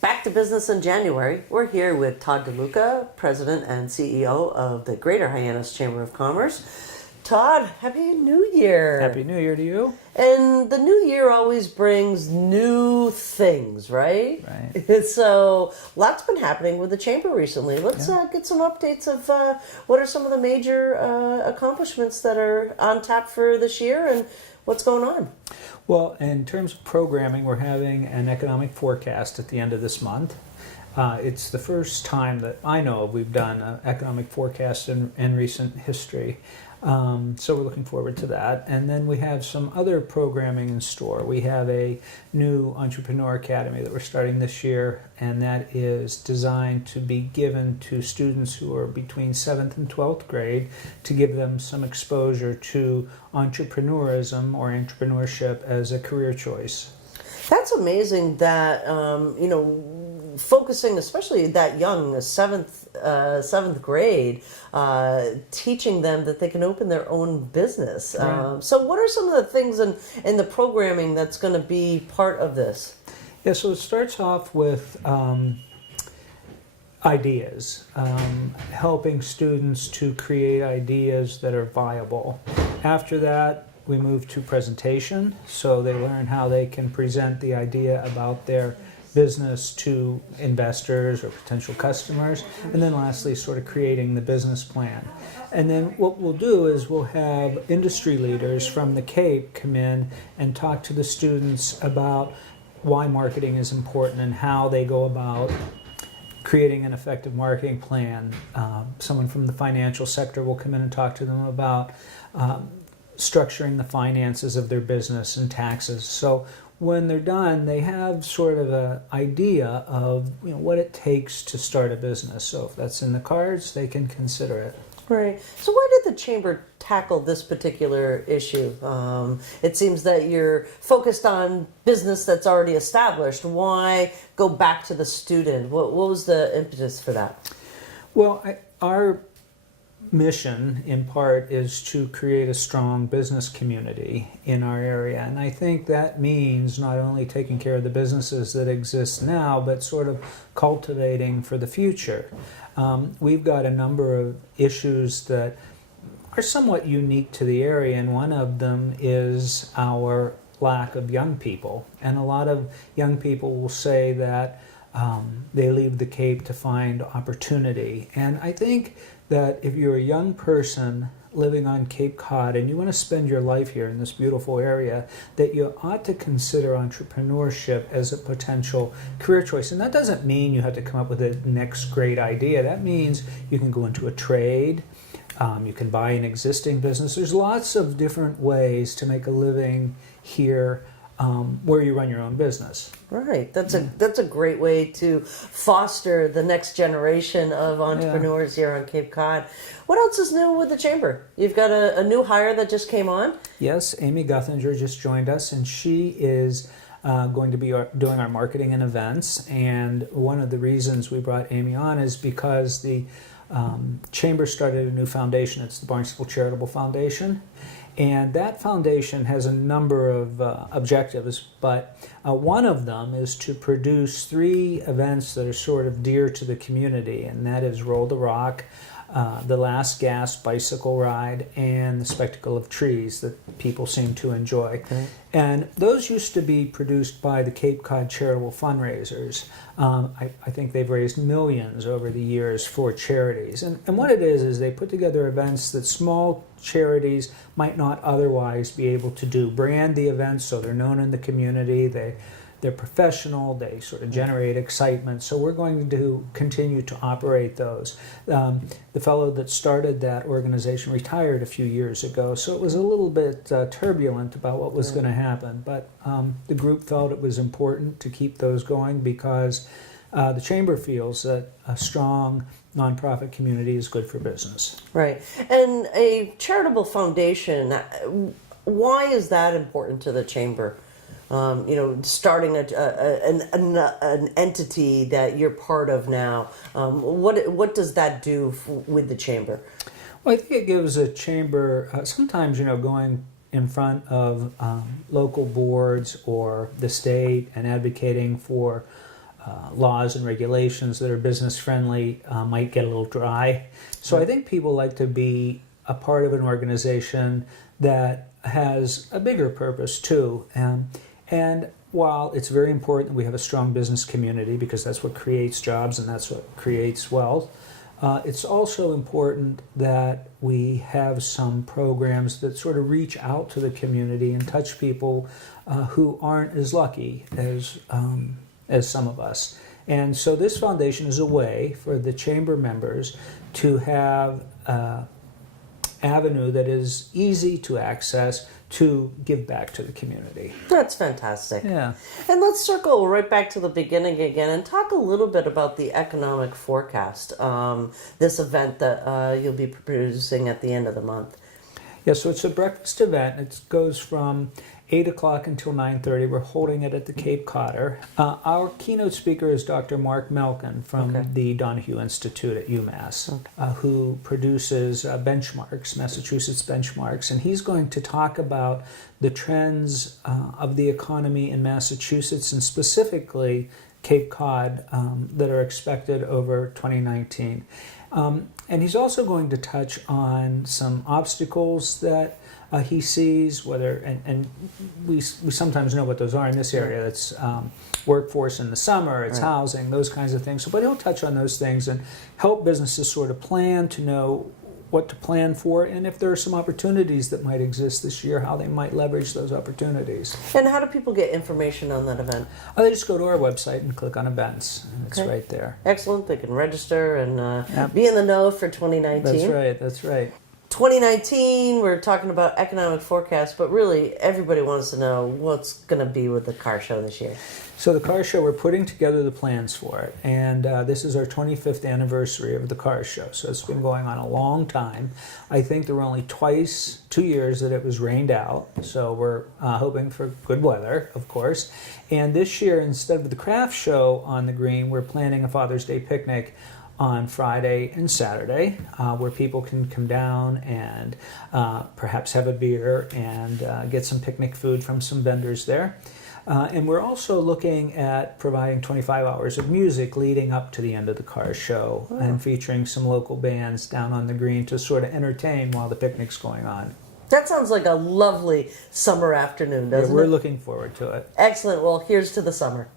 Back to business in January. We're here with Todd DeLuca, President and CEO of the Greater Hyannis Chamber of Commerce. Todd, Happy New Year. Happy New Year to you. And the new year always brings new things, right? Right. So, lots been happening with the Chamber recently. Let's get some updates of what are some of the major accomplishments that are on tap for this year and what's going on. Well, in terms of programming, we're having an economic forecast at the end of this month. It's the first time that I know of we've done an economic forecast in recent history. So we're looking forward to that. And then we have some other programming in store. We have a new Entrepreneur Academy that we're starting this year, and that is designed to be given to students who are between 7th and 12th grade to give them some exposure to entrepreneurism or entrepreneurship as a career choice. That's amazing that, focusing especially that young, seventh grade, teaching them that they can open their own business. Right. So what are some of the things in the programming that's going to be part of this? Yeah, so it starts off with ideas, helping students to create ideas that are viable. After that, we move to presentation, so they learn how they can present the idea about their business to investors or potential customers, and then lastly sort of creating the business plan. And then what we'll do is we'll have industry leaders from the Cape come in and talk to the students about why marketing is important and how they go about creating an effective marketing plan. Someone from the financial sector will come in and talk to them about structuring the finances of their business and taxes. So when they're done, they have sort of an idea of what it takes to start a business. So if that's in the cards, they can consider it. Right. So why did the Chamber tackle this particular issue? It seems that you're focused on business that's already established. Why go back to the student? What was the impetus for that? Well, our mission in part is to create a strong business community in our area, and I think that means not only taking care of the businesses that exist now, but sort of cultivating for the future. We've got a number of issues that are somewhat unique to the area, and one of them is our lack of young people. And a lot of young people will say that they leave the Cape to find opportunity, and I think that if you're a young person living on Cape Cod and you want to spend your life here in this beautiful area, that you ought to consider entrepreneurship as a potential career choice. And that doesn't mean you have to come up with the next great idea. That means you can go into a trade, you can buy an existing business. There's lots of different ways to make a living here where you run your own business. Right. That's a great way to foster the next generation of entrepreneurs here on Cape Cod. What else is new with the Chamber? You've got a new hire that just came on? Yes, Amy Guthinger just joined us, and she is going to be doing our marketing and events. And one of the reasons we brought Amy on is because the Chamber started a new foundation. It's the Barnstable Charitable Foundation. And that foundation has a number of objectives, but one of them is to produce 3 events that are sort of dear to the community, and that is Roll the Rock, the Last Gas bicycle ride, and the Spectacle of Trees that people seem to enjoy. Okay. And those used to be produced by the Cape Cod charitable fundraisers. I think they've raised millions over the years for charities. And what it is they put together events that small charities might not otherwise be able to do. Brand the events so they're known in the community. They're professional, they sort of generate excitement, so we're going to continue to operate those. The fellow that started that organization retired a few years ago, so it was a little bit turbulent about what was going to happen, but the group felt it was important to keep those going because the Chamber feels that a strong nonprofit community is good for business. Right. And a charitable foundation, why is that important to the Chamber? Starting an entity that you're part of now, what does that do with the Chamber? Well, I think it gives a Chamber, sometimes, going in front of local boards or the state and advocating for laws and regulations that are business friendly might get a little dry. So I think people like to be a part of an organization that has a bigger purpose too. And while it's very important that we have a strong business community because that's what creates jobs and that's what creates wealth, it's also important that we have some programs that sort of reach out to the community and touch people who aren't as lucky as some of us. And so this foundation is a way for the chamber members to have an avenue that is easy to access to give back to the community. That's fantastic. Yeah. And let's circle right back to the beginning again and talk a little bit about the economic forecast, this event that you'll be producing at the end of the month. Yeah, so it's a breakfast event. It goes from 8 o'clock until 9:30. We're holding it at the Cape Codder. Our keynote speaker is Dr. Mark Melkin from the Donahue Institute at UMass, who produces benchmarks, Massachusetts benchmarks, and he's going to talk about the trends of the economy in Massachusetts and specifically Cape Cod that are expected over 2019. And he's also going to touch on some obstacles that he sees, and we sometimes know what those are in this area. That's workforce in the summer, it's housing, those kinds of things. So, but he'll touch on those things and help businesses sort of plan to know what to plan for, and if there are some opportunities that might exist this year, how they might leverage those opportunities. And how do people get information on that event? They just go to our website and click on events, and it's right there. Excellent. They can register and be in the know for 2019. That's right. 2019, we're talking about economic forecast, but really everybody wants to know what's going to be with the car show this year. So the car show, we're putting together the plans for it, and this is our 25th anniversary of the car show, so it's been going on a long time. I think there were only 2 years that it was rained out, so we're hoping for good weather, of course. And this year, instead of the craft show on the green, we're planning a Father's Day picnic on Friday and Saturday, where people can come down and perhaps have a beer and get some picnic food from some vendors there. And we're also looking at providing 25 hours of music leading up to the end of the car show and featuring some local bands down on the green to sort of entertain while the picnic's going on. That sounds like a lovely summer afternoon, doesn't it? We're looking forward to it. Excellent. Well, here's to the summer.